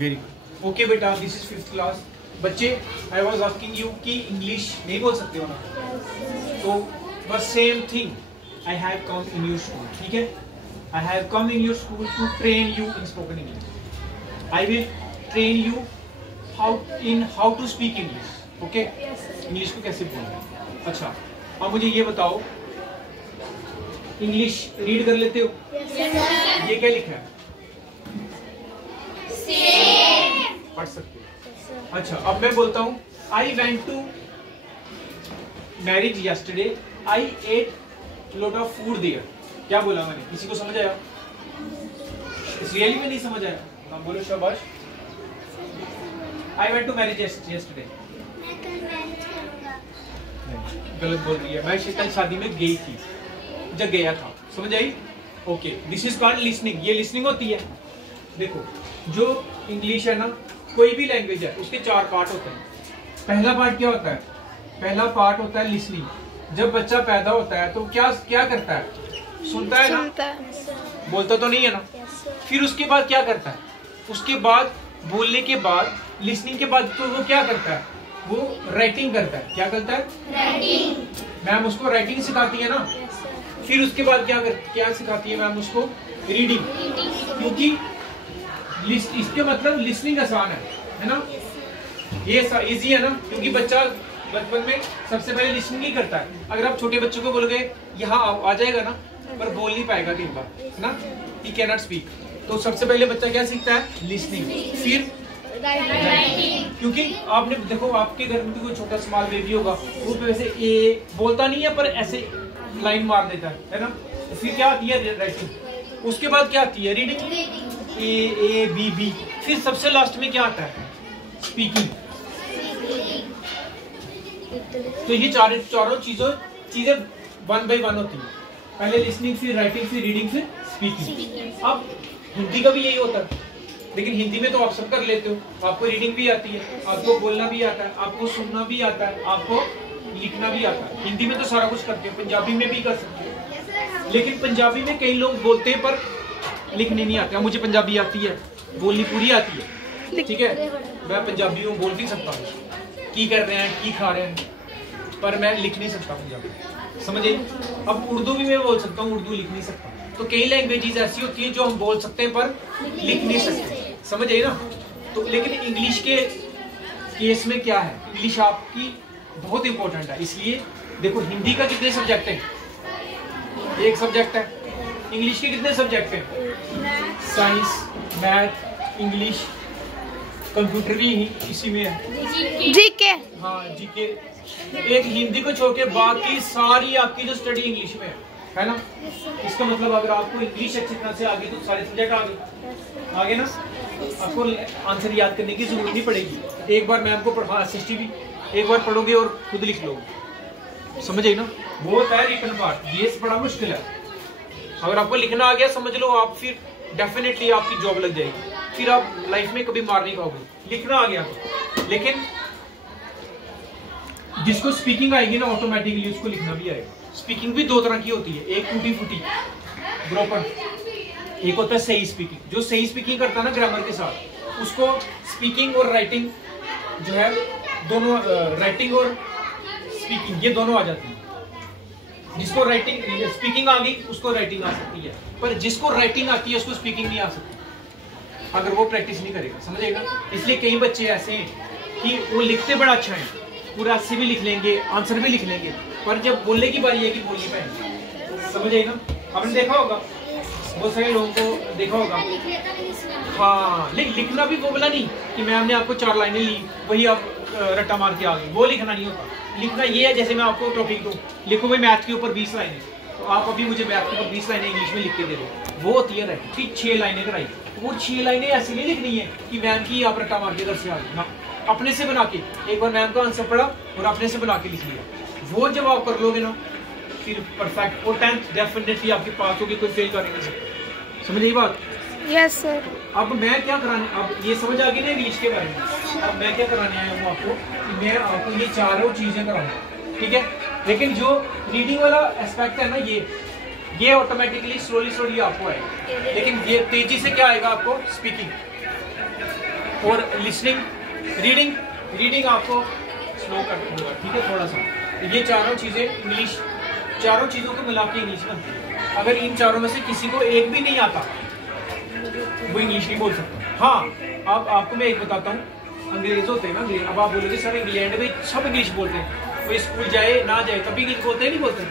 Very good. Okay बेटा, this is 5th class. बच्चे, I was asking you कि English नहीं बोल सकते हो ना, तो बस same thing, I have come in your school, ठीक है? I have come in your school to train you in spoken English. I will train you how to speak English. Okay, English को कैसे बोलना है। अच्छा, अब मुझे ये बताओ, इंग्लिश रीड कर लेते हो? ये क्या लिखा है? पढ़ सकते हो। अच्छा, अब मैं बोलता हूँ, I went to marriage yesterday, I ate lot of food there. क्या बोला मैंने? किसी को समझ आया? रियली में नहीं समझ आया? हाँ बोलो शाबाश। I went to marriage yesterday। गलत बोल रही है। मैं कल शादी में गई थी, जब गया था। समझ आई? Okay, this is called listening. ये लिसनिंग होती है। देखो, जो इंग्लिश है ना, कोई भी लैंग्वेज है, उसके 4 पार्ट होते हैं। पहला पार्ट क्या होता है? पहला पार्ट होता है लिसनिंग। जब बच्चा पैदा होता है तो क्या क्या करता है? सुनता है ना, बोलता तो नहीं है ना। फिर उसके बाद क्या करता है? उसके बाद बोलने के बाद, लिसनिंग के बाद तो वो क्या करता है? वो राइटिंग करता है। क्या करता है? राइटिंग। मैम उसको राइटिंग सिखाती है ना। फिर उसके बाद क्या सिखाती है मैम उसको? रीडिंग। क्योंकि इसके मतलब लिसनिंग आसान है ना? ये इजी है ना, क्योंकि बच्चा बचपन में सबसे पहले लिसनिंग ही करता है। अगर आप छोटे बच्चों को बोलोगे यहाँ आ जाएगा ना, पर बोल नहीं पाएगा कई बार, है ना? He can not speak. तो सबसे पहले बच्चा क्या सीखता है? लिसनिंग। फिर राइटिंग। क्योंकि आपने देखो, आपके घर में भी कोई छोटा स्मॉल बेबी होगा, वो वैसे ए बोलता नहीं है, पर ऐसे लाइन मार देता है ना? फिर क्या आती है? राइटिंग। उसके बाद क्या आती है? रीडिंग। A B B. फिर सबसे लास्ट में क्या आता है? स्पीकिंग। तो ये चारों चीजें 1 by 1 होती है। पहले लिसनिंग, फिर राइटिंग, फिर रीडिंग, फिर स्पीकिंग। अब हिंदी का भी यही होता है, लेकिन हिंदी में तो आप सब कर लेते हो। आपको रीडिंग भी आती है, आपको बोलना भी आता है, आपको सुनना भी आता है, आपको लिखना भी आता है। हिंदी में तो सारा कुछ करते हो, पंजाबी में भी कर सकते हो। लेकिन पंजाबी में कई लोग बोलते हैं पर लिखने नहीं आता। मुझे पंजाबी आती है, बोलनी पूरी आती है, ठीक है? मैं पंजाबी हूँ, बोल भी सकता हूँ की कर रहे हैं, की खा रहे हैं, पर मैं लिख नहीं सकता पंजाबी। समझ आई? अब उर्दू भी मैं बोल सकता हूँ, उर्दू लिख नहीं सकता। तो कई लैंग्वेजेस ऐसी होती है जो हम बोल सकते हैं पर लिख नहीं सकते। समझ आई ना? तो लेकिन इंग्लिश के केस में क्या है? इंग्लिश आपकी बहुत इंपॉर्टेंट है। इसलिए देखो, हिंदी का कितने सब्जेक्ट है? 1 सब्जेक्ट है। इंग्लिश के कितने सब्जेक्ट हैं? साइंस, मैथ, इंग्लिश, कंप्यूटर भी इसी में है। जीके। हाँ, जीके। एक हिंदी को छोड़ के बाकी सारी आपकी जो स्टडी इंग्लिश में है ना? इसका मतलब अगर आपको इंग्लिश अच्छी तरह से आ गई तो सारे सब्जेक्ट आगे ना, आपको आंसर याद करने की जरूरत नहीं पड़ेगी। एक बार मैम को पढ़ा, एसएसटी भी एक बार पढ़ोगे और खुद लिख लोगे। समझ आई ना? वो होता है रिटन पार्ट, ये बड़ा मुश्किल है। अगर आपको लिखना आ गया, समझ लो आप, फिर डेफिनेटली आपकी जॉब लग जाएगी। फिर आप लाइफ में कभी मार नहीं खाओगे, लिखना आ गया तो। लेकिन जिसको स्पीकिंग आएगी ना, ऑटोमेटिकली उसको लिखना भी आएगा। स्पीकिंग भी 2 तरह की होती है, एक टूटी फूटी ब्रोकन, एक होता है सही स्पीकिंग। जो सही स्पीकिंग करता है ना ग्रामर के साथ, उसको स्पीकिंग और राइटिंग जो है दोनों, राइटिंग और स्पीकिंग ये दोनों आ जाती है। जिसको राइटिंग स्पीकिंग आ गई उसको राइटिंग आ सकती है, पर जिसको राइटिंग आती है उसको स्पीकिंग नहीं आ सकती अगर वो प्रैक्टिस नहीं करेगा। समझेगा? इसलिए कई बच्चे ऐसे हैं कि वो लिखते बड़ा अच्छा है, पूरा ऐसे भी लिख लेंगे, आंसर भी लिख लेंगे, पर जब बोलने की बारी है कि बोल नहीं पाएंगे। समझ आई ना? आपने देखा होगा, बहुत सारे लोगों को देखा होगा। हाँ, लिखना भी वो बोला नहीं कि मैम ने आपको 4 लाइनें ली, वही आप रट्टा मार के आ गए, वो लिखना नहीं होता। लिखना ये है, जैसे मैं आपको टॉपिक दूं, लिखो भाई मैथ के ऊपर 20 लाइनें, तो आप अभी मुझे मैथ के ऊपर 20 लाइनें इंग्लिश में लिख के दे दो, वो होती है राइटिंग। ठीक 6 लाइनें कराई, वो 6 लाइनें ऐसी नहीं लिखनी है कि मैम की आप रट्टा मार के घर से आ गए ना, अपने से बना के एक बार मैम का आंसर पढ़ा और अपने से बना के लिख लिया। वो जब आप कर लोगे ना, फिर परफेक्ट, और 10th डेफिनेटली आपके पास होगी, कोई फेल कर नहीं सकता। समझ आई बात? Yes sir. अब मैं क्या कराने, अब ये समझ आ गई ना इंग्लिश के बारे में। अब मैं क्या कराने आया हूँ आपको, कि मैं आपको ये चारों चीजें कराऊंगा, ठीक है? लेकिन जो रीडिंग वाला एस्पेक्ट है ना, ये ऑटोमेटिकली स्लोली आपको आएगा, लेकिन ये तेजी से क्या आएगा आपको? स्पीकिंग। और लिसनिंग, रीडिंग आपको स्लो करना होगा, ठीक है, थोड़ा सा। ये चारों चीजें इंग्लिश, चारों चीजों को मिला के इंग्लिश बनती है। अगर इन चारों में से किसी को एक भी नहीं आता वो इंग्लिश नहीं बोल सकता। हाँ, अब आपको मैं एक बताता हूँ, अंग्रेज होते हैं ना, अंग्रेज, अब आप बोलोगे सर इंग्लैंड में सब इंग्लिश बोलते हैं, कोई स्कूल जाए ना जाए तभी इंग्लिश बोलते हैं, नहीं बोलते?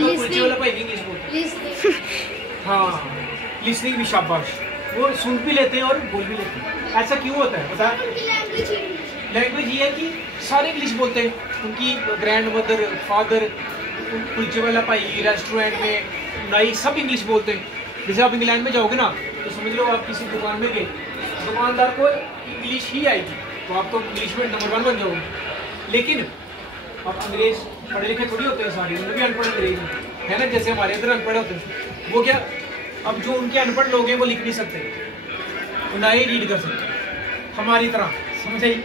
तो कुलचे वाला भाई इंग्लिश बोलते हैं। हाँ, लिसनिंग भी, शाबाश, वो सुन भी लेते हैं और बोल भी लेते हैं। ऐसा क्यों होता है पता है? लैंग्वेज ये है कि सारे इंग्लिश बोलते हैं, उनकी ग्रैंड मदर, फादर, कुलचे वाला भाई, रेस्टोरेंट में नाई, सब इंग्लिश बोलते हैं। जैसे आप इंग्लैंड में जाओगे ना तो समझ लो आप किसी दुकान में गए, दुकानदार को इंग्लिश ही आएगी तो आप तो इंग्लिश में नंबर 1 बन जाओगे। लेकिन अब अंग्रेज पढ़े लिखे थोड़ी होते हैं सारे, उन्हें भी अनपढ़ अंग्रेज है ना, जैसे हमारे अंदर अनपढ़ होते हैं। वो क्या, अब जो उनके अनपढ़ लोग हैं वो लिख नहीं सकते, वो ना ही रीड कर सकते हमारी तरह, समझ आई?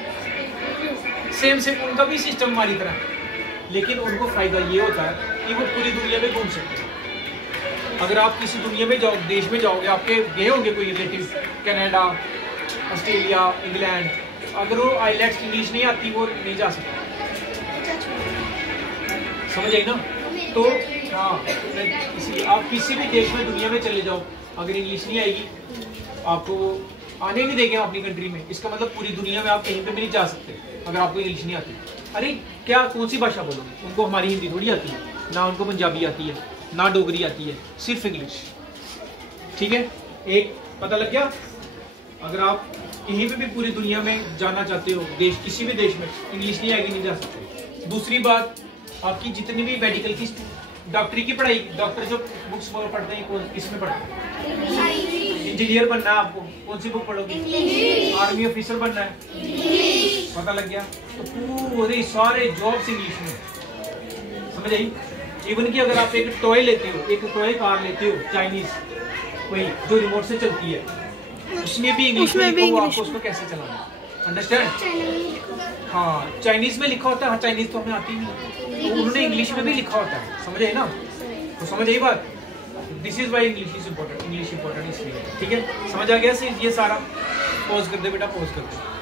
सेम उनका भी सिस्टम हमारी तरह, लेकिन उनको फायदा ये होता है कि वो पूरी दुनिया में घूम सकते हैं। अगर आप किसी दुनिया में जाओ, देश में जाओगे, आपके गए होंगे कोई रिलेटिव कनाडा, ऑस्ट्रेलिया, इंग्लैंड, अगर वो आईलेट्स इंग्लिश नहीं आती वो नहीं जा सकता, समझ आई ना? तो हाँ, इसलिए आप किसी भी देश में दुनिया में चले जाओ, अगर इंग्लिश नहीं आएगी आपको आने नहीं देंगे अपनी कंट्री में। इसका मतलब पूरी दुनिया में आप कहीं पे भी नहीं जा सकते अगर आपको इंग्लिश नहीं आती। अरे क्या, कौन सी भाषा बोलोगे? उनको हमारी हिंदी थोड़ी आती है ना, उनको पंजाबी आती है ना, डोगरी आती है, सिर्फ इंग्लिश, ठीक है? एक पता लग गया? अगर आप कहीं पे भी पूरी दुनिया में जाना चाहते हो, देश, किसी भी देश में, इंग्लिश नहीं आएगी, नहीं जा सकते। दूसरी बात, आपकी जितनी भी मेडिकल की, डॉक्टरी की पढ़ाई, डॉक्टर जो बुक्स पढ़ते हैं, कौन किसमें पढ़ते हैं? इंजीनियर बनना है आपको, कौन सी बुक पढ़ोगे? आर्मी ऑफिसर बनना है, पता लग गया? तो पूरे सारे जॉब्स इंग्लिश में, समझ आई? इवन कि अगर आप एक टॉय लेते हो, एक टॉय कार लेते हो चाइनीज, वही जो रिमोट से चलती है, उसमें भी इंग्लिश में लिखा हुआ आपको उसको कैसे चलाना, अंडरस्टैंड? हाँ, चाइनीज में लिखा होता है, चाइनीज तो हमें आती नहीं, तो उन्होंने इंग्लिश में भी लिखा होता है, समझ आई ना? तो समझ आई बात? This is why English is important, English important इसलिए, ठीक है? समझ आ गया ये सारा? पॉज कर दे बेटा, पॉज कर दे।